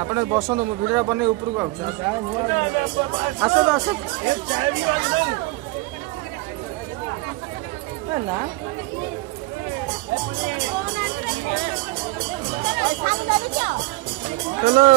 ଆପଣ ବସନ୍ତୁ ମୁଁ ଭିଡ଼ିଓ ବନେଇ ଉପରକୁ ଆସୁଛି ଆସନ୍ତୁ ଆସନ୍ତୁ ନା चलो